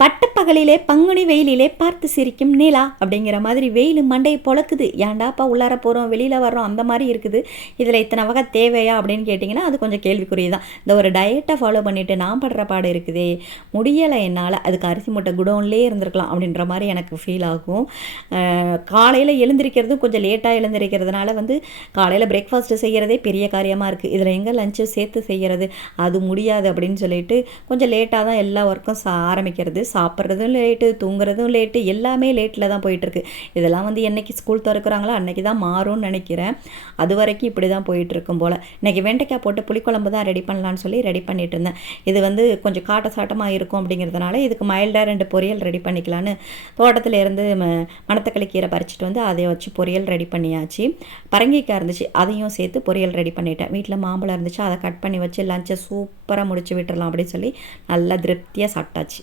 பட்டப்பகலிலே பங்குனி வெயிலிலே பார்த்து சிரிக்கும் நிலா அப்படிங்கிற மாதிரி வெயில் மண்டையை பொழக்குது. ஏன்டாப்பா உள்ளார போகிறோம் வெளியில் வர்றோம் அந்த மாதிரி இருக்குது. இதில் இத்தனை வகை தேவையா அப்படின்னு கேட்டிங்கன்னா அது கொஞ்சம் கேள்விக்குரிய தான். இந்த ஒரு டயட்டை ஃபாலோ பண்ணிவிட்டு நான் படுற பாடு இருக்குதே, முடியலை என்னால். அதுக்கு அரிசி மூட்டை குடோன்லேயே இருந்திருக்கலாம் அப்படின்ற மாதிரி எனக்கு ஃபீல் ஆகும். காலையில் எழுந்திருக்கிறதும் கொஞ்சம் லேட்டாக எழுந்திருக்கிறதுனால காலையில் பிரேக்ஃபாஸ்ட்டு செய்கிறதே பெரிய காரியமாக இருக்குது. இதில் எங்கே லஞ்சு சேர்த்து செய்கிறது, அது முடியாது அப்படின்னு சொல்லிட்டு கொஞ்சம் லேட்டாக தான் எல்லா ஒர்க்கும் ஆரம்பிக்கிறது. சாப்பிட்றதும் லேட்டு, தூங்குறதும் லேட்டு, எல்லாமே லேட்டில் தான் போயிட்டுருக்கு. இதெல்லாம் என்றைக்கு ஸ்கூல் திறக்கிறாங்களோ அன்றைக்கி தான் மாறும்னு நினைக்கிறேன். அது வரைக்கும் இப்படி தான் போயிட்டுருக்கும் போல். இன்றைக்கி வெண்டைக்காய் போட்டு புளிக்குழம்பு தான் ரெடி பண்ணலான்னு சொல்லி ரெடி பண்ணிட்டு இருந்தேன். இது கொஞ்சம் காட்ட சாட்டமாக இருக்கும் அப்படிங்கிறதுனால இதுக்கு மைல்டாக 2 பொரியல் ரெடி பண்ணிக்கலான்னு தோட்டத்தில் இருந்து மணத்தக்காளி கீரை பறிச்சிட்டு அதை வச்சு பொரியல் ரெடி பண்ணியாச்சு. பரங்கிக்காய் இருந்துச்சு, அதையும் சேர்த்து பொரியல் ரெடி பண்ணிட்டேன். வீட்டில் மாம்பழம் இருந்துச்சு, அதை கட் பண்ணி வச்சு லஞ்சை சூப்பராக முடிச்சு விட்டுறலாம் அப்படின்னு சொல்லி நல்லா திருப்தியாக சாப்பிட்டாச்சு.